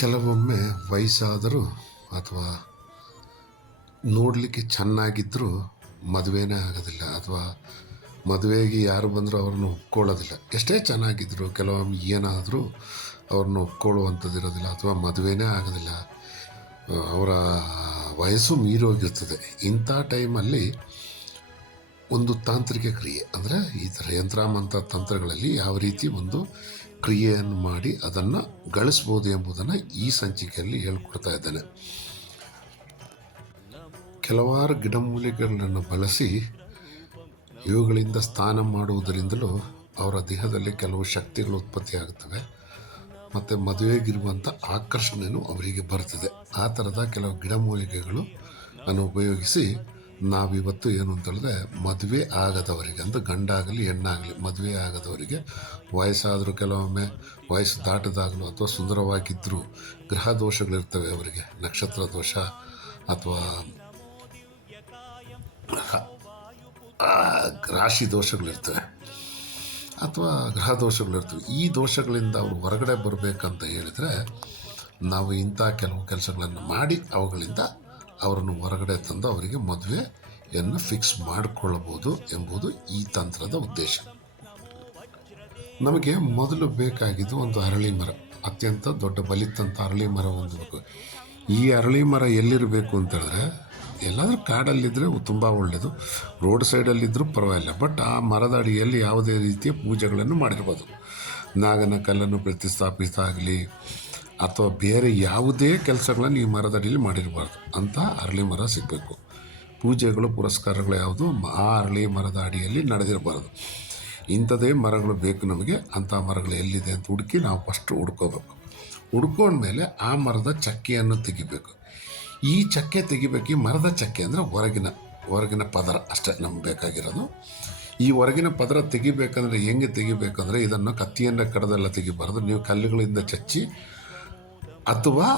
ಕೆಲವೊಮ್ಮೆ ವಯಸ್ಸಾದರೂ ಅಥವಾ ನೋಡಲಿಕ್ಕೆ ಚೆನ್ನಾಗಿದ್ದರೂ ಮದುವೆನೇ ಆಗೋದಿಲ್ಲ ಅಥವಾ ಮದುವೆಗೆ ಯಾರು ಬಂದರೂ ಅವ್ರನ್ನ ಒಪ್ಕೊಳ್ಳೋದಿಲ್ಲ. ಎಷ್ಟೇ ಚೆನ್ನಾಗಿದ್ದರು, ಕೆಲವೊಮ್ಮೆ ಏನಾದರೂ ಅವ್ರನ್ನ ಒಪ್ಕೊಳ್ಳುವಂಥದ್ದು ಇರೋದಿಲ್ಲ ಅಥವಾ ಮದುವೆನೇ ಆಗೋದಿಲ್ಲ. ಅವರ ವಯಸ್ಸು ಮೀರೋಗಿರ್ತದೆ ಇಂಥ ಟೈಮಲ್ಲಿ ಒಂದು ತಾಂತ್ರಿಕ ಕ್ರಿಯೆ, ಅಂದರೆ ಈ ಥರ ಯಂತ್ರಾಮಂತ ತಂತ್ರಗಳಲ್ಲಿ ಯಾವ ರೀತಿ ಒಂದು ಕ್ರಿಯೆಯನ್ನು ಮಾಡಿ ಅದನ್ನು ಗಳಿಸ್ಬೋದು ಎಂಬುದನ್ನು ಈ ಸಂಚಿಕೆಯಲ್ಲಿ ಹೇಳ್ಕೊಡ್ತಾ ಇದ್ದೇನೆ. ಕೆಲವಾರು ಗಿಡಮೂಲಿಕೆಗಳನ್ನು ಬಳಸಿ ಇವುಗಳಿಂದ ಸ್ನಾನ ಮಾಡುವುದರಿಂದಲೂ ಅವರ ದೇಹದಲ್ಲಿ ಕೆಲವು ಶಕ್ತಿಗಳು ಉತ್ಪತ್ತಿಯಾಗುತ್ತವೆ ಮತ್ತು ಮದುವೆಗಿರುವಂಥ ಆಕರ್ಷಣೆಯೂ ಅವರಿಗೆ ಬರ್ತದೆ. ಆ ಥರದ ಕೆಲವು ಗಿಡಮೂಲಿಕೆಗಳು ಅನ್ನು ಉಪಯೋಗಿಸಿ ನಾವಿವತ್ತು ಏನು ಅಂತ ಹೇಳಿದ್ರೆ, ಮದುವೆ ಆಗದವರಿಗೆ, ಅಂದರೆ ಗಂಡಾಗಲಿ, ಹೆಣ್ಣಾಗಲಿ, ಮದುವೆ ಆಗದವರಿಗೆ ವಯಸ್ಸಾದರೂ ಕೆಲವೊಮ್ಮೆ ವಯಸ್ಸು ದಾಟದಾಗಲೂ ಅಥವಾ ಸುಂದರವಾಗಿದ್ದರೂ ಗ್ರಹ ದೋಷಗಳಿರ್ತವೆ ಅವರಿಗೆ. ನಕ್ಷತ್ರ ದೋಷ ಅಥವಾ ರಾಶಿ ದೋಷಗಳಿರ್ತವೆ ಅಥವಾ ಗ್ರಹ ದೋಷಗಳಿರ್ತವೆ. ಈ ದೋಷಗಳಿಂದ ಅವರು ಹೊರಗಡೆ ಬರಬೇಕಂತ ಹೇಳಿದರೆ, ನಾವು ಇಂಥ ಕೆಲವು ಕೆಲಸಗಳನ್ನು ಮಾಡಿ, ಅವುಗಳಿಂದ ಅವರನ್ನು ಹೊರಗಡೆ ತಂದು ಅವರಿಗೆ ಮದುವೆಯನ್ನು ಫಿಕ್ಸ್ ಮಾಡಿಕೊಳ್ಳಬಹುದು ಎಂಬುದು ಈ ತಂತ್ರದ ಉದ್ದೇಶ. ನಮಗೆ ಮೊದಲು ಬೇಕಾಗಿದ್ದು ಒಂದು ಅರಳಿ ಮರ, ಅತ್ಯಂತ ದೊಡ್ಡ ಬಲಿತಂಥ ಅರಳಿ ಮರ ಹೊಂದಬೇಕು ಈ ಅರಳಿ ಮರ ಎಲ್ಲಿರಬೇಕು ಅಂತ ಹೇಳಿದ್ರೆ, ಎಲ್ಲಾದರೂ ಕಾಡಲ್ಲಿದ್ದರೆ ತುಂಬ ಒಳ್ಳೆಯದು ರೋಡ್ ಸೈಡಲ್ಲಿದ್ದರೂ ಪರವಾಗಿಲ್ಲ, ಬಟ್ ಆ ಮರದ ಅಡಿಯಲ್ಲಿ ಯಾವುದೇ ರೀತಿಯ ಪೂಜೆಗಳನ್ನು ಮಾಡಿರ್ಬೋದು. ನಾಗನ ಕಲ್ಲನ್ನು ಪ್ರತಿಷ್ಠಾಪಿಸಾಗಲಿ ಅಥವಾ ಬೇರೆ ಯಾವುದೇ ಕೆಲಸಗಳನ್ನು ಈ ಮರದ ಅಡಿಯಲ್ಲಿ ಮಾಡಿರಬಾರ್ದು. ಅಂತ ಅರಳಿ ಮರ ಸಿಗಬೇಕು. ಪೂಜೆಗಳು, ಪುರಸ್ಕಾರಗಳು ಯಾವುದು ಆ ಅರಳಿ ಮರದ ಅಡಿಯಲ್ಲಿ ನಡೆದಿರಬಾರ್ದು. ಇಂಥದೇ ಮರಗಳು ಬೇಕು ನಮಗೆ. ಅಂಥ ಮರಗಳು ಎಲ್ಲಿದೆ ಅಂತ ಹುಡುಕಿ ನಾವು ಫಸ್ಟ್ ಹುಡ್ಕೋಬೇಕು. ಹುಡ್ಕೊಂಡ್ಮೇಲೆ ಆ ಮರದ ಚಕ್ಕೆಯನ್ನು ತೆಗಿಬೇಕು. ಈ ಚಕ್ಕೆ ತೆಗಿಬೇಕು, ಈ ಮರದ ಚಕ್ಕೆ ಅಂದರೆ ಹೊರಗಿನ ಹೊರಗಿನ ಪದರ ಅಷ್ಟೇ ನಮ್ಗೆ ಬೇಕಾಗಿರೋದು. ಈ ಹೊರಗಿನ ಪದರ ತೆಗಿಬೇಕಂದ್ರೆ ಹೆಂಗೆ ತೆಗಿಬೇಕಂದ್ರೆ ಇದನ್ನು ಕತ್ತಿಯನ್ನು ಕಡದೆಲ್ಲ ತೆಗಿಬಾರ್ದು. ನೀವು ಕಲ್ಲುಗಳಿಂದ ಚಚ್ಚಿ ಅಥವಾ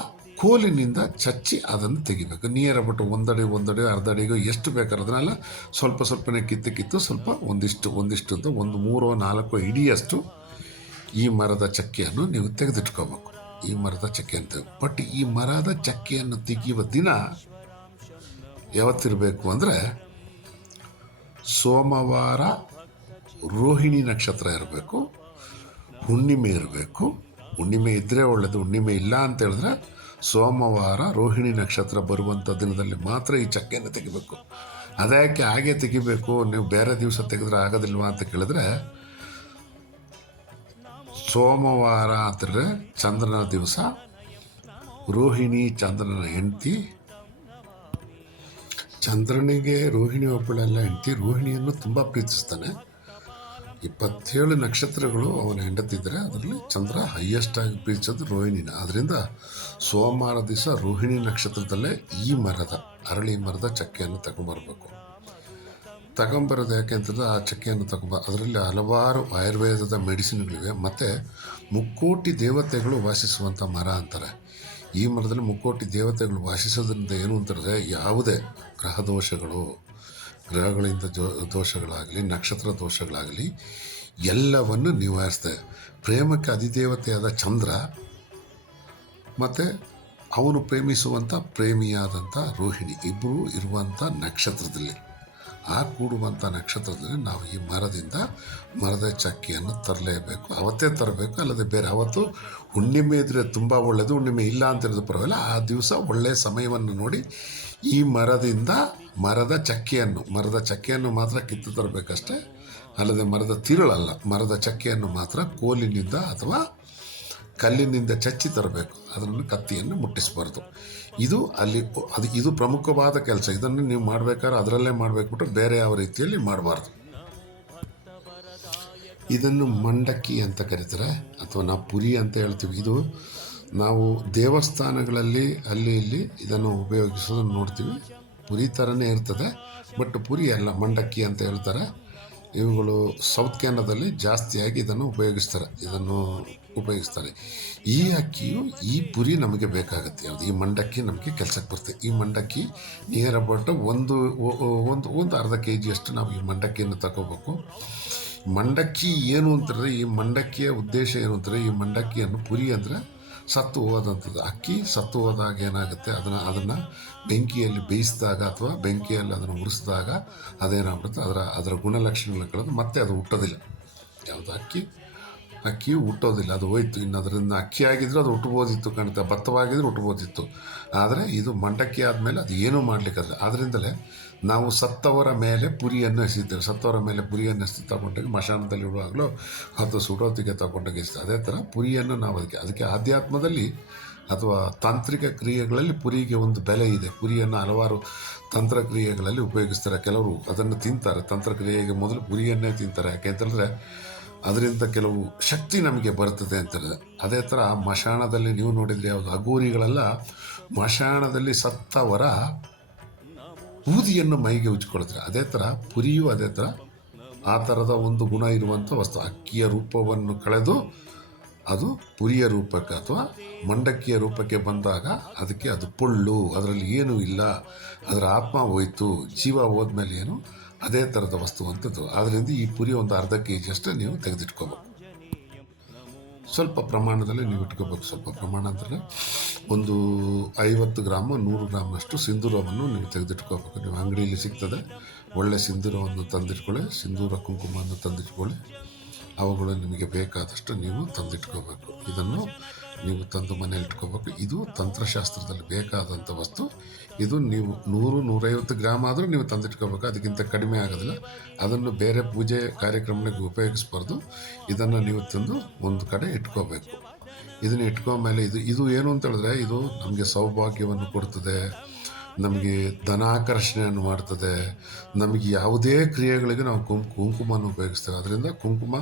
ಕೋಲಿನಿಂದ ಚಚ್ಚಿ ಅದನ್ನು ತೆಗಿಬೇಕು. ನಿಯರ್ ಬಿಟ್ಟು ಒಂದಡಿ ಒಂದಡಿ ಅರ್ಧ ಅಡಿಗೋ ಎಷ್ಟು ಬೇಕಾದ್ರೆ ಅದನ್ನೆಲ್ಲ ಸ್ವಲ್ಪ ಸ್ವಲ್ಪನೇ ಕಿತ್ತು ಕಿತ್ತು ಸ್ವಲ್ಪ ಒಂದಿಷ್ಟು ಒಂದಿಷ್ಟು ಅಂತ ಒಂದು ಮೂರೋ, ನಾಲ್ಕೋ ಇಡಿಯಷ್ಟು ಈ ಮರದ ಚಕ್ಕೆಯನ್ನು ನೀವು ತೆಗೆದಿಟ್ಕೋಬೇಕು. ಈ ಮರದ ಚಕ್ಕೆಯನ್ನು ತೆಗೆ ಬಟ್ ಈ ಮರದ ಚಕ್ಕೆಯನ್ನು ತೆಗೆಯುವ ದಿನ ಯಾವತ್ತಿರಬೇಕು ಅಂದರೆ ಸೋಮವಾರ ರೋಹಿಣಿ ನಕ್ಷತ್ರ ಇರಬೇಕು, ಹುಣ್ಣಿಮೆ ಇರಬೇಕು ಹುಣ್ಣಿಮೆ ಇದ್ದರೆ ಒಳ್ಳೆಯದು ಹುಣ್ಣಿಮೆ ಇಲ್ಲ ಅಂತ ಹೇಳಿದ್ರೆ ಸೋಮವಾರ ರೋಹಿಣಿ ನಕ್ಷತ್ರ ಬರುವಂಥ ದಿನದಲ್ಲಿ ಮಾತ್ರ ಈ ಚಕ್ಕೆಯನ್ನು ತೆಗಿಬೇಕು. ಅದಕ್ಕೆ ಹಾಗೆ ತೆಗಿಬೇಕು? ನೀವು ಬೇರೆ ದಿವಸ ತೆಗೆದ್ರೆ ಆಗೋದಿಲ್ವಾ ಅಂತ ಕೇಳಿದ್ರೆ, ಸೋಮವಾರ ಅಂತಂದರೆ ಚಂದ್ರನ ದಿವಸ, ರೋಹಿಣಿ ಚಂದ್ರನ ಹೆಂಡತಿ, ಚಂದ್ರನಿಗೆ ರೋಹಿಣಿ ಒಬ್ಬಳೆಲ್ಲ ಹೆಂಡತಿ, ರೋಹಿಣಿಯನ್ನು ತುಂಬ ಪ್ರೀತಿಸ್ತಾನೆ. ಇಪ್ಪತ್ತೇಳು ನಕ್ಷತ್ರಗಳು ಅವನ ಹೆಂಡತಿದ್ರೆ ಅದರಲ್ಲಿ ಚಂದ್ರ ಹೈಯೆಸ್ಟ್ ಆಗಿ ಪ್ರೀತಿಸೋದು ರೋಹಿಣಿನ. ಅದರಿಂದ ಸೋಮವಾರ ದಿವಸ ರೋಹಿಣಿ ನಕ್ಷತ್ರದಲ್ಲೇ ಈ ಮರದ, ಅರಳಿ ಮರದ ಚಕ್ಕೆಯನ್ನು ತಗೊಂಬರ್ಬೇಕು. ತಗೊಂಬರೋದು ಯಾಕೆ ಅಂತಂದ್ರೆ ಆ ಚಕ್ಕೆಯನ್ನು ತಗೊಂಬ, ಅದರಲ್ಲಿ ಹಲವಾರು ಆಯುರ್ವೇದದ ಮೆಡಿಸಿನ್ಗಳಿವೆ. ಮತ್ತು ಮುಕ್ಕೋಟಿ ದೇವತೆಗಳು ವಾಸಿಸುವಂಥ ಮರ ಅಂತಾರೆ. ಈ ಮರದಲ್ಲಿ ಮುಕ್ಕೋಟಿ ದೇವತೆಗಳು ವಾಸಿಸೋದ್ರಿಂದ ಏನು ಅಂತಂದರೆ ಯಾವುದೇ ಗ್ರಹ ದೋಷಗಳು ಗ್ರಹಗಳಿಂದ ದೋ, ದೋಷಗಳಾಗಲಿ, ನಕ್ಷತ್ರ ದೋಷಗಳಾಗಲಿ ಎಲ್ಲವನ್ನು ನಿವಾರಿಸ್ತದೆ ಪ್ರೇಮಕ್ಕೆ ಅಧಿದೇವತೆಯಾದ ಚಂದ್ರ ಮತ್ತು ಅವನು ಪ್ರೇಮಿಸುವಂಥ ಪ್ರೇಮಿಯಾದಂಥ ರೋಹಿಣಿ ಇಬ್ಬರು ಇರುವಂಥ ನಕ್ಷತ್ರದಲ್ಲಿ. ಆ ಕೂಡುವಂಥ ನಕ್ಷತ್ರದಲ್ಲಿ ನಾವು ಈ ಮರದಿಂದ ಮರದ ಚಕ್ಕಿಯನ್ನು ತರಲೇಬೇಕು. ಅವತ್ತೇ ತರಬೇಕು, ಅಲ್ಲದೆ ಬೇರೆ ಅವತ್ತು ಹುಣ್ಣಿಮೆ ಇದ್ದರೆ ತುಂಬ ಒಳ್ಳೆಯದು ಹುಣ್ಣಿಮೆ ಇಲ್ಲ ಅಂತ ಹೇಳಿದ್ರು ಪರವಾಗಿಲ್ಲ, ಆ ದಿವಸ ಒಳ್ಳೆಯ ಸಮಯವನ್ನು ನೋಡಿ ಈ ಮರದಿಂದ ಮರದ ಚಕ್ಕೆಯನ್ನು ಮರದ ಚಕ್ಕೆಯನ್ನು ಮಾತ್ರ ಕಿತ್ತು ತರಬೇಕಷ್ಟೇ, ಅಲ್ಲದೆ ಮರದ ತಿರುಳಲ್ಲ, ಮರದ ಚಕ್ಕೆಯನ್ನು ಮಾತ್ರ ಕೋಲಿನಿಂದ ಅಥವಾ ಕಲ್ಲಿನಿಂದ ಚಚ್ಚಿ ತರಬೇಕು, ಅದನ್ನು ಕತ್ತಿಯನ್ನು ಮುಟ್ಟಿಸಬಾರ್ದು. ಇದು ಅಲ್ಲಿ, ಅದು, ಇದು ಪ್ರಮುಖವಾದ ಕೆಲಸ. ಇದನ್ನು ನೀವು ಮಾಡಬೇಕಾದ್ರೆ ಅದರಲ್ಲೇ ಮಾಡಬೇಕು ಬಿಟ್ಟು ಬೇರೆ ಯಾವ ರೀತಿಯಲ್ಲಿ ಮಾಡಬಾರ್ದು. ಇದನ್ನು ಮಂಡಕ್ಕಿ ಅಂತ ಕರೀತಾರೆ, ಅಥವಾ ನಾವು ಪುರಿ ಅಂತ ಹೇಳ್ತೀವಿ. ಇದು ನಾವು ದೇವಸ್ಥಾನಗಳಲ್ಲಿ, ಅಲ್ಲಿ ಇಲ್ಲಿ ಇದನ್ನು ಉಪಯೋಗಿಸೋದನ್ನು ನೋಡ್ತೀವಿ. ಪುರಿ ಥರನೇ ಇರ್ತದೆ, ಬಟ್ ಪುರಿ ಅಲ್ಲ, ಮಂಡಕ್ಕಿ ಅಂತ ಹೇಳ್ತಾರೆ. ಇವುಗಳು ಸೌತ್ ಕೆನಡಾದಲ್ಲಿ ಜಾಸ್ತಿಯಾಗಿ ಇದನ್ನು ಉಪಯೋಗಿಸ್ತಾರೆ ಇದನ್ನು ಉಪಯೋಗಿಸ್ತಾರೆ. ಈ ಅಕ್ಕಿಯು, ಈ ಪುರಿ ನಮಗೆ ಬೇಕಾಗುತ್ತೆ. ಯಾವುದು? ಈ ಮಂಡಕ್ಕಿ ನಮಗೆ ಕೆಲಸಕ್ಕೆ ಬರುತ್ತೆ. ಈ ಮಂಡಕ್ಕಿ ನಿಯರ್ ಅಬೌಟ್ ಒಂದು ಒಂದು ಒಂದು ಅರ್ಧ ಕೆ ಜಿಯಷ್ಟು ನಾವು ಈ ಮಂಡಕ್ಕಿಯನ್ನು ತಗೋಬೇಕು. ಮಂಡಕ್ಕಿ ಏನು ಅಂತಂದರೆ, ಈ ಮಂಡಕ್ಕಿಯ ಉದ್ದೇಶ ಏನು ಅಂತಂದರೆ, ಈ ಮಂಡಕ್ಕಿಯನ್ನು ಪುರಿ ಅಂದರೆ ಸತ್ತು ಹೋದಂಥದ್ದು. ಅಕ್ಕಿ ಸತ್ತು ಹೋದಾಗ ಏನಾಗುತ್ತೆ? ಅದನ್ನು ಅದನ್ನು ಬೆಂಕಿಯಲ್ಲಿ ಬೇಯಿಸಿದಾಗ ಅಥವಾ ಬೆಂಕಿಯಲ್ಲಿ ಅದನ್ನು ಉರಿಸಿದಾಗ ಅದೇನಾಗ್ಬಿಡುತ್ತೆ ಅದರ ಅದರ ಗುಣಲಕ್ಷಣಗಳನ್ನು ಮತ್ತೆ ಅದು ಹುಟ್ಟೋದಿಲ್ಲ. ಯಾವುದು? ಅಕ್ಕಿ. ಅಕ್ಕಿ ಹುಟ್ಟೋದಿಲ್ಲ. ಅದು ಹೋಯ್ತು. ಇನ್ನು ಅದರಿಂದ ಅಕ್ಕಿ ಆಗಿದ್ರೂ ಅದು ಹುಟ್ಟಬೋದಿತ್ತು ಕಾಣುತ್ತೆ ಭತ್ತವಾಗಿದ್ರೆ ಹುಟ್ಟಬೋದಿತ್ತು. ಆದರೆ ಇದು ಮಂಡಕ್ಕಿ ಆದಮೇಲೆ ಅದು ಏನೂ ಮಾಡಲಿಕ್ಕಾಗಲ್ಲ ಆದ್ದರಿಂದಲೇ ನಾವು ಸತ್ತವರ ಮೇಲೆ ಪುರಿಯನ್ನು ಎಸಿತೇವೆ ಸತ್ತವರ ಮೇಲೆ ಪುರಿಯನ್ನು ಎಸಿ ತಗೊಂಡಾಗ ಮಶಾನದಲ್ಲಿ ಇಡುವಾಗಲೂ ಅಥವಾ ಸುಡೋತಿಗೆ ತಗೊಂಡಾಗ ಎಸಿತೇವೆ ಅದೇ ಥರ ಪುರಿಯನ್ನು ನಾವು ಅದಕ್ಕೆ ಅದಕ್ಕೆ ಆಧ್ಯಾತ್ಮದಲ್ಲಿ ಅಥವಾ ತಾಂತ್ರಿಕ ಕ್ರಿಯೆಗಳಲ್ಲಿ ಪುರಿಗೆ ಒಂದು ಬೆಲೆ ಇದೆ. ಪುರಿಯನ್ನು ಹಲವಾರು ತಂತ್ರಕ್ರಿಯೆಗಳಲ್ಲಿ ಉಪಯೋಗಿಸ್ತಾರೆ. ಕೆಲವರು ಅದನ್ನು ತಿಂತಾರೆ. ತಂತ್ರಕ್ರಿಯೆಗೆ ಮೊದಲು ಪುರಿಯನ್ನೇ ತಿಂತಾರೆ. ಯಾಕೆಂತಂದರೆ ಅದರಿಂದ ಕೆಲವು ಶಕ್ತಿ ನಮಗೆ ಬರ್ತದೆ ಅಂತಾರೆ ಅದೇ ಥರ ಮಶಾಣದಲ್ಲಿ ನೀವು ನೋಡಿದರೆ ಯಾವುದು? ಅಗೂರಿಗಳೆಲ್ಲ ಮಶಾಣದಲ್ಲಿ ಸತ್ತವರ ಬೂದಿಯನ್ನು ಮೈಗೆ ಉಜ್ಕೊಳ್ತಾರೆ ಅದೇ ಥರ ಪುರಿಯು ಅದೇ ಥರ ಆ ಥರದ ಒಂದು ಗುಣ ಇರುವಂಥ ವಸ್ತು. ಅಕ್ಕಿಯ ರೂಪವನ್ನು ಕಳೆದು ಅದು ಪುರಿಯ ರೂಪಕ್ಕೆ ಅಥವಾ ಮಂಡಕ್ಕಿಯ ರೂಪಕ್ಕೆ ಬಂದಾಗ ಅದಕ್ಕೆ ಅದು ಪೊಳ್ಳು, ಅದರಲ್ಲಿ ಏನೂ ಇಲ್ಲ. ಅದರ ಆತ್ಮ ಹೋಯ್ತು, ಜೀವ ಹೋದ್ಮೇಲೆ ಏನು? ಅದೇ ಥರದ ವಸ್ತು ಅಂತದ್ದು ಆದ್ದರಿಂದ ಈ ಪುರಿ ಒಂದು ಅರ್ಧ ಕೆ ಜಿಯಷ್ಟು ನೀವು ತೆಗೆದಿಟ್ಕೋಬೇಕು. ಸ್ವಲ್ಪ ಪ್ರಮಾಣದಲ್ಲಿ ನೀವು ಇಟ್ಕೋಬೇಕು. ಸ್ವಲ್ಪ ಪ್ರಮಾಣ ಅಂದರೆ ಒಂದು ಐವತ್ತು ಗ್ರಾಮ, ನೂರು ಗ್ರಾಮಷ್ಟು ಸಿಂಧೂರವನ್ನು ನೀವು ತೆಗೆದಿಟ್ಕೋಬೇಕು. ನೀವು ಅಂಗಡಿಯಲ್ಲಿ ಸಿಗ್ತದೆ. ಒಳ್ಳೆ ಸಿಂಧೂರವನ್ನು ತಂದಿಟ್ಕೊಳ್ಳಿ, ಸಿಂಧೂರ ಕುಂಕುಮವನ್ನು ತಂದಿಟ್ಕೊಳ್ಳಿ. ಅವುಗಳು ನಿಮಗೆ ಬೇಕಾದಷ್ಟು ನೀವು ತಂದಿಟ್ಕೋಬೇಕು. ಇದನ್ನು ನೀವು ತಂದು ಮನೇಲಿ ಇಟ್ಕೋಬೇಕು. ಇದು ತಂತ್ರಶಾಸ್ತ್ರದಲ್ಲಿ ಬೇಕಾದಂಥ ವಸ್ತು. ಇದು ನೀವು ನೂರು, ನೂರೈವತ್ತು ಗ್ರಾಮ್ ಆದರೂ ನೀವು ತಂದಿಟ್ಕೋಬೇಕು. ಅದಕ್ಕಿಂತ ಕಡಿಮೆ ಆಗೋದಿಲ್ಲ. ಅದನ್ನು ಬೇರೆ ಪೂಜೆ ಕಾರ್ಯಕ್ರಮಗಳಿಗೆ ಉಪಯೋಗಿಸ್ಬಾರ್ದು. ಇದನ್ನು ನೀವು ತಂದು ಒಂದು ಕಡೆ ಇಟ್ಕೋಬೇಕು. ಇದನ್ನು ಇಟ್ಕೊಂಡ್ಮೇಲೆ ಇದು ಇದು ಏನು ಅಂತ ಹೇಳಿದ್ರೆ ಇದು ನಮಗೆ ಸೌಭಾಗ್ಯವನ್ನು ಕೊಡ್ತದೆ. ನಮಗೆ ಧನಾಕರ್ಷಣೆಯನ್ನು ಮಾಡ್ತದೆ. ನಮಗೆ ಯಾವುದೇ ಕ್ರಿಯೆಗಳಿಗೆ ನಾವು ಕುಂಕುಮ ಕುಂಕುಮವನ್ನು ಉಪಯೋಗಿಸ್ತೇವೆ ಅದರಿಂದ ಕುಂಕುಮ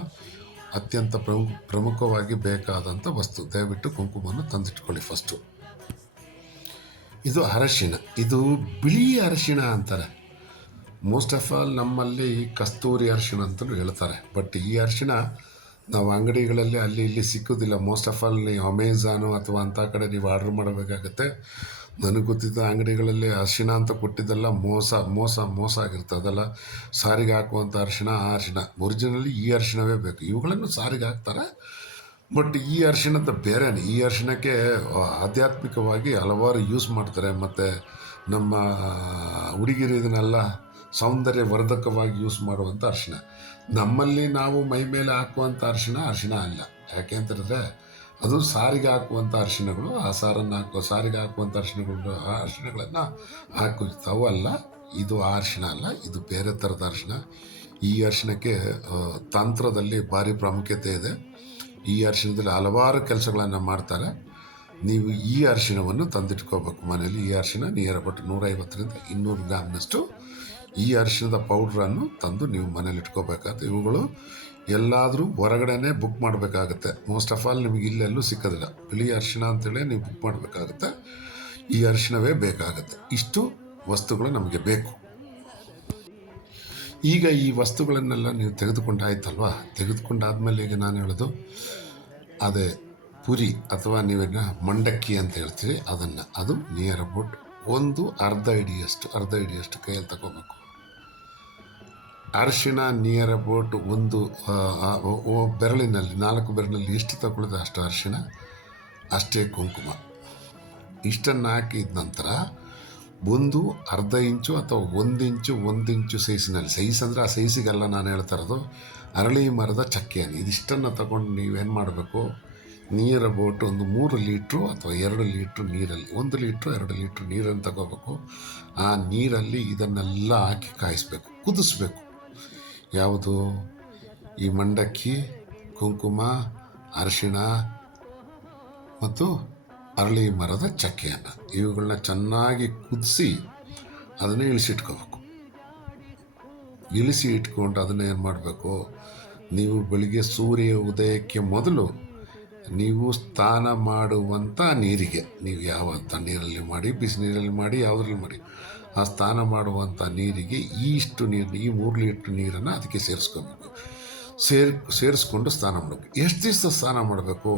ಅತ್ಯಂತ ಪ್ರಮುಖ ಪ್ರಮುಖವಾಗಿ ಬೇಕಾದಂಥ ವಸ್ತು. ದಯವಿಟ್ಟು ಕುಂಕುಮವನ್ನು ತಂದಿಟ್ಕೊಳ್ಳಿ ಫಸ್ಟು ಇದು ಅರಶಿಣ. ಇದು ಬಿಳಿ ಅರಶಿಣ ಅಂತಾರೆ. ಮೋಸ್ಟ್ ಆಫ್ ಆಲ್ ನಮ್ಮಲ್ಲಿ ಕಸ್ತೂರಿ ಅರಶಿನ ಅಂತಲೂ ಹೇಳ್ತಾರೆ. ಬಟ್ ಈ ಅರಿಶಿಣ ನಾವು ಅಂಗಡಿಗಳಲ್ಲಿ ಅಲ್ಲಿ ಇಲ್ಲಿ ಸಿಕ್ಕೋದಿಲ್ಲ. ಮೋಸ್ಟ್ ಆಫ್ ಆಲ್ ನೀವು ಅಮೆಝಾನು ಅಥವಾ ಅಂಥ ಕಡೆ ನೀವು ಆರ್ಡ್ರ್ ಮಾಡಬೇಕಾಗತ್ತೆ. ನನಗೆ ಗೊತ್ತಿದ್ದ ಅಂಗಡಿಗಳಲ್ಲಿ ಅರಿಶಿಣ ಅಂತ ಕೊಟ್ಟಿದ್ದೆಲ್ಲ ಮೋಸ ಮೋಸ ಮೋಸ ಆಗಿರ್ತದೆ ಅದೆಲ್ಲ ಸಾರಿಗೆ ಹಾಕುವಂಥ ಅರಿಶಿಣ, ಆ ಅರಿಶಿಣ. ಒರಿಜಿನಲಿ ಈ ಅರಿಶಿಣವೇ ಬೇಕು. ಇವುಗಳನ್ನು ಸಾರಿಗೆ ಹಾಕ್ತಾರೆ. ಬಟ್ ಈ ಅರ್ಶಿಣ ಅಂತ ಬೇರೆ ಈ ಅರಿಶಿಣಕ್ಕೆ ಆಧ್ಯಾತ್ಮಿಕವಾಗಿ ಹಲವಾರು ಯೂಸ್ ಮಾಡ್ತಾರೆ. ಮತ್ತು ನಮ್ಮ ಹುಡುಗಿರು ಇದನ್ನೆಲ್ಲ ಸೌಂದರ್ಯ ವರ್ಧಕವಾಗಿ ಯೂಸ್ ಮಾಡುವಂಥ ಅರಿಶಿಣ. ನಮ್ಮಲ್ಲಿ ನಾವು ಮೈ ಮೇಲೆ ಹಾಕುವಂಥ ಅರಿಶಿಣ ಅರಿಶಿಣ ಅಲ್ಲ. ಯಾಕೆ ಅಂತಂದರೆ ಅದು ಸಾರಿಗೆ ಹಾಕುವಂಥ ಅರಿಶಿಣಗಳು, ಆ ಸಾರನ್ನು ಹಾಕುವ, ಸಾರಿಗೆ ಹಾಕುವಂಥ ಅರಿಶಿಣಗಳು, ಆ ಅರಿಶಿಣಗಳನ್ನು ಹಾಕುತ್ತವಲ್ಲ, ಇದು ಆ ಅಲ್ಲ, ಇದು ಬೇರೆ ಥರದ ಅರಿಶಿಣ. ಈ ಅರಿಶಿಣಕ್ಕೆ ತಂತ್ರದಲ್ಲಿ ಭಾರಿ ಪ್ರಾಮುಖ್ಯತೆ ಇದೆ. ಈ ಅರಿಶಿಣದಲ್ಲಿ ಹಲವಾರು ಕೆಲಸಗಳನ್ನು ಮಾಡ್ತಾರೆ. ನೀವು ಈ ಅರಿಶಿಣವನ್ನು ತಂದಿಟ್ಕೋಬೇಕು ಮನೆಯಲ್ಲಿ. ಈ ಅರಿಶಿಣ ನಿಯರ್ ಅಬೌಟ್ ನೂರೈವತ್ತರಿಂದ ಇನ್ನೂರು ಗ್ರಾಮ್ನಷ್ಟು ಈ ಅರಿಶಿಣದ ಪೌಡ್ರನ್ನು ತಂದು ನೀವು ಮನೇಲಿ ಇಟ್ಕೋಬೇಕಾದ್ರೆ ಇವುಗಳು ಎಲ್ಲಾದರೂ ಹೊರಗಡೆನೇ ಬುಕ್ ಮಾಡಬೇಕಾಗುತ್ತೆ. ಮೋಸ್ಟ್ ಆಫ್ ಆಲ್ ನಿಮಗೆ ಇಲ್ಲೆಲ್ಲೂ ಸಿಕ್ಕೋದಿಲ್ಲ. ಬಿಳಿ ಅರಿಶಿಣ ಅಂತೇಳಿ ನೀವು ಬುಕ್ ಮಾಡಬೇಕಾಗುತ್ತೆ. ಈ ಅರಿಶಿಣವೇ ಬೇಕಾಗುತ್ತೆ. ಇಷ್ಟು ವಸ್ತುಗಳು ನಮಗೆ ಬೇಕು. ಈಗ ಈ ವಸ್ತುಗಳನ್ನೆಲ್ಲ ನೀವು ತೆಗೆದುಕೊಂಡಾಯ್ತಲ್ವಾ ತೆಗೆದುಕೊಂಡಾದ್ಮೇಲೆ ಈಗ ನಾನು ಹೇಳೋದು, ಅದೇ ಪುರಿ ಅಥವಾ ನೀವೇನ ಮಂಡಕ್ಕಿ ಅಂತ ಹೇಳ್ತೀವಿ ಅದನ್ನು. ಅದು ನಿಯರ್ ಅಬೌಟ್ ಒಂದು ಅರ್ಧ ಇಡಿಯಷ್ಟು ಅರ್ಧ ಇಡಿಯಷ್ಟು ಕೈಯಲ್ಲಿ ತಗೋಬೇಕು. ಅರಿಶಿಣ ನಿಯರ್ ಅಬೌಟ್ ಒಂದು ಬೆರಳಿನಲ್ಲಿ, ನಾಲ್ಕು ಬೆರಳಿನಲ್ಲಿ ಎಷ್ಟು ತಗೊಳ್ಳೋದು ಅಷ್ಟು ಅರಿಶಿಣ ಅಷ್ಟೇ ಕುಂಕುಮ. ಇಷ್ಟನ್ನು ಹಾಕಿದ ನಂತರ ಒಂದು ಅರ್ಧ ಇಂಚು ಅಥವಾ ಒಂದು ಇಂಚು ಒಂದು ಇಂಚು ಸೈಸಿನಲ್ಲಿ ಸೈಜ್ ಅಂದರೆ ಆ ಸೈಜಿಗೆಲ್ಲ ನಾನು ಹೇಳ್ತಾ ಇರೋದು ಅರಳಿ ಮರದ ಚಕ್ಕೆಯನ್ನು ಇದಿಷ್ಟನ್ನು ತಗೊಂಡು ನೀವೇನು ಮಾಡಬೇಕು? ನೀರ, ಬೋಟ್ ಒಂದು ಮೂರು ಲೀಟ್ರು ಅಥವಾ ಎರಡು ಲೀಟ್ರು ನೀರಲ್ಲಿ, ಒಂದು ಲೀಟ್ರು, ಎರಡು ಲೀಟ್ರು ನೀರನ್ನು ತಗೋಬೇಕು. ಆ ನೀರಲ್ಲಿ ಇದನ್ನೆಲ್ಲ ಹಾಕಿ ಕಾಯಿಸ್ಬೇಕು, ಕುದಿಸ್ಬೇಕು. ಯಾವುದು? ಈ ಮಂಡಕ್ಕಿ, ಕುಂಕುಮ, ಅರಿಶಿಣ ಮತ್ತು ಅರಳಿ ಮರದ ಚಕ್ಕೆಯನ್ನು. ಇವುಗಳನ್ನ ಚೆನ್ನಾಗಿ ಕುದಿಸಿ ಅದನ್ನೇ ಇಳಿಸಿಟ್ಕೋಬೇಕು. ಇಳಿಸಿ ಇಟ್ಕೊಂಡು ಅದನ್ನ ಏನು ಮಾಡಬೇಕು? ನೀವು ಬೆಳಿಗ್ಗೆ ಸೂರ್ಯ ಉದಯಕ್ಕೆ ಮೊದಲು ನೀವು ಸ್ನಾನ ಮಾಡುವಂಥ ನೀರಿಗೆ. ನೀವು ಯಾವ ತಣ್ಣೀರಲ್ಲಿ ಮಾಡಿ ಬಿಸಿನೀರಲ್ಲಿ ಮಾಡಿ, ಯಾವುದ್ರಲ್ಲಿ ಮಾಡಿ? ಆ ಸ್ನಾನ ಮಾಡುವಂಥ ನೀರಿಗೆ ಈ ಇಷ್ಟು ನೀರು, ಈ ಮೂರು ಲೀಟ್ರ್ ನೀರನ್ನು ಅದಕ್ಕೆ ಸೇರಿಸ್ಕೋಬೇಕು. ಸೇರ್, ಸೇರಿಸ್ಕೊಂಡು ಸ್ನಾನ ಮಾಡಬೇಕು. ಎಷ್ಟು ದಿವಸ ಸ್ನಾನ ಮಾಡಬೇಕು?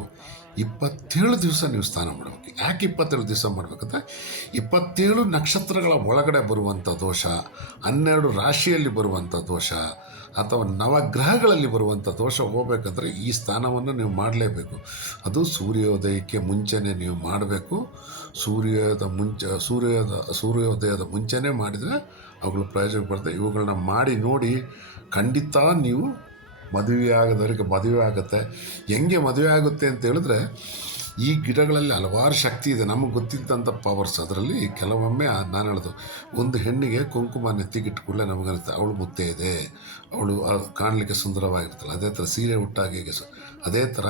ಇಪ್ಪತ್ತೇಳು ದಿವಸ ನೀವು ಸ್ನಾನ ಮಾಡಬೇಕು. ಯಾಕೆ ಇಪ್ಪತ್ತೇಳು ದಿವಸ ಮಾಡಬೇಕಂದ್ರೆ ಇಪ್ಪತ್ತೇಳು ನಕ್ಷತ್ರಗಳ ಒಳಗಡೆ ಬರುವಂಥ ದೋಷ, ಹನ್ನೆರಡು ರಾಶಿಯಲ್ಲಿ ಬರುವಂಥ ದೋಷ ಅಥವಾ ನವಗ್ರಹಗಳಲ್ಲಿ ಬರುವಂಥ ದೋಷ ಹೋಗಬೇಕಂದ್ರೆ ಈ ಸ್ಥಾನವನ್ನು ನೀವು ಮಾಡಲೇಬೇಕು. ಅದು ಸೂರ್ಯೋದಯಕ್ಕೆ ಮುಂಚೆನೇ ನೀವು ಮಾಡಬೇಕು. ಸೂರ್ಯೋದ ಮುಂಚೆ, ಸೂರ್ಯೋದ, ಸೂರ್ಯೋದಯದ ಮುಂಚೆನೇ ಮಾಡಿದರೆ ಅವುಗಳು ಪ್ರಯೋಜನ ಬರುತ್ತೆ. ಇವುಗಳನ್ನ ಮಾಡಿ ನೋಡಿ ಖಂಡಿತ ನೀವು ಮದುವೆ ಆಗದವರಿಗೆ ಮದುವೆ ಆಗುತ್ತೆ. ಹೆಂಗೆ ಮದುವೆ ಆಗುತ್ತೆ ಅಂತ ಹೇಳಿದ್ರೆ, ಈ ಗಿಡಗಳಲ್ಲಿ ಹಲವಾರು ಶಕ್ತಿ ಇದೆ. ನಮಗೆ ಗೊತ್ತಿದ್ದಂಥ ಪವರ್ಸ್ ಅದರಲ್ಲಿ ಕೆಲವೊಮ್ಮೆ ನಾನು ಹೇಳೋದು, ಒಂದು ಹೆಣ್ಣಿಗೆ ಕುಂಕುಮ ನೆತ್ತಿಗಿಟ್ಟು ಕೂಡಲೇ ನಮಗನ್ಸುತ್ತೆ ಅವಳು ಮುತ್ತೆ ಇದೆ. ಅವಳು ಕಾಣಲಿಕ್ಕೆ ಸುಂದರವಾಗಿರ್ತಾಳೆ ಅದೇ ಥರ ಸೀರೆ ಹುಟ್ಟಾಗಿ ಅದೇ ಥರ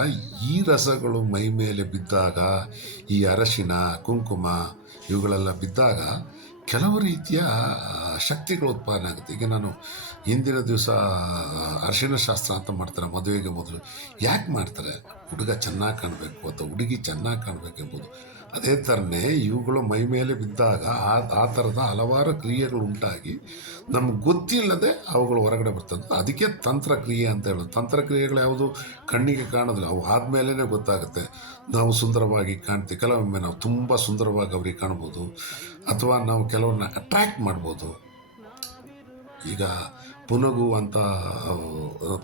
ಈ ರಸಗಳು ಮೈ ಮೇಲೆ ಬಿದ್ದಾಗ, ಈ ಅರಶಿನ ಕುಂಕುಮ ಇವುಗಳೆಲ್ಲ ಬಿದ್ದಾಗ, ಕೆಲವು ರೀತಿಯ ಶಕ್ತಿಗಳು ಉತ್ಪಾದನೆ ಆಗುತ್ತೆ. ಈಗ ನಾನು ಹಿಂದಿನ ದಿವಸ ಅರ್ಶಿನ ಶಾಸ್ತ್ರ ಅಂತ ಮಾಡ್ತಾರೆ, ಮದುವೆಗೆ ಮೊದಲು. ಯಾಕೆ ಮಾಡ್ತಾರೆ? ಹುಡುಗ ಚೆನ್ನಾಗಿ ಕಾಣಬೇಕು ಅಥವಾ ಹುಡುಗಿ ಚೆನ್ನಾಗಿ ಕಾಣಬೇಕೆಂಬುದು ಅದೇ ಥರನೇ ಇವುಗಳು ಮೈ ಮೇಲೆ ಬಿದ್ದಾಗ ಆ ಆ ಥರದ ಹಲವಾರು ಕ್ರಿಯೆಗಳು ಉಂಟಾಗಿ ನಮ್ಗೆ ಗೊತ್ತಿಲ್ಲದೆ ಅವುಗಳು ಹೊರಗಡೆ ಬರ್ತದೆ. ಅದಕ್ಕೆ ತಂತ್ರಕ್ರಿಯೆ ಅಂತ ಹೇಳೋದು. ತಂತ್ರಕ್ರಿಯೆಗಳು ಯಾವುದು? ಕಣ್ಣಿಗೆ ಕಾಣೋದಿಲ್ಲ ಅವು ಆದಮೇಲೆ ಗೊತ್ತಾಗುತ್ತೆ. ನಾವು ಸುಂದರವಾಗಿ ಕಾಣ್ತೀವಿ. ಕೆಲವೊಮ್ಮೆ ನಾವು ತುಂಬ ಸುಂದರವಾಗಿ ಅವ್ರಿಗೆ ಕಾಣ್ಬೋದು. ಅಥವಾ ನಾವು ಕೆಲವನ್ನ ಅಟ್ರ್ಯಾಕ್ಟ್ ಮಾಡ್ಬೋದು. ಈಗ ಪುನಗುವಂಥ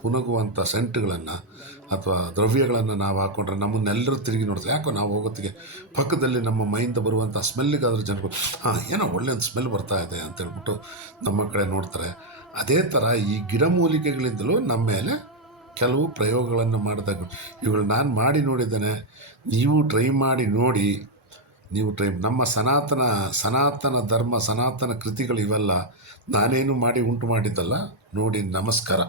ಪುನಗುವಂಥ ಸೆಂಟ್ಗಳನ್ನು ಅಥವಾ ದ್ರವ್ಯಗಳನ್ನು ನಾವು ಹಾಕ್ಕೊಂಡ್ರೆ ನಮ್ಮನ್ನೆಲ್ಲರೂ ತಿರುಗಿ ನೋಡ್ತಾರೆ ಯಾಕೋ ನಾವು ಹೋಗೋತ್ತಿಗೆ ಪಕ್ಕದಲ್ಲಿ ನಮ್ಮ ಮೈಯಿಂದ ಬರುವಂಥ ಸ್ಮೆಲ್ಲಿಗಾದರೂ ಜನಗಳು ಹಾಂ, ಏನೋ ಒಳ್ಳೆ ಒಂದು ಸ್ಮೆಲ್ ಬರ್ತಾ ಇದೆ ಅಂತ ಹೇಳ್ಬಿಟ್ಟು ನಮ್ಮ ಕಡೆ ನೋಡ್ತಾರೆ. ಅದೇ ಥರ ಈ ಗಿಡಮೂಲಿಕೆಗಳಿಂದಲೂ ನಮ್ಮ ಮೇಲೆ ಕೆಲವು ಪ್ರಯೋಗಗಳನ್ನು ಮಾಡಿದಾಗ ಇವುಗಳು ನಾನು ಮಾಡಿ ನೋಡಿದ್ದೇನೆ. ನೀವು ಟ್ರೈ ಮಾಡಿ ನೋಡಿ ನೀವು ಟ್ರೈ ನಮ್ಮ ಸನಾತನ ಸನಾತನ ಧರ್ಮ, ಸನಾತನ ಕೃತಿಗಳು ಇವೆಲ್ಲ ನಾನೇನು ಮಾಡಿ ಉಂಟು ಮಾಡಿದ್ದಲ್ಲ, ನೋಡಿ ನಮಸ್ಕಾರ.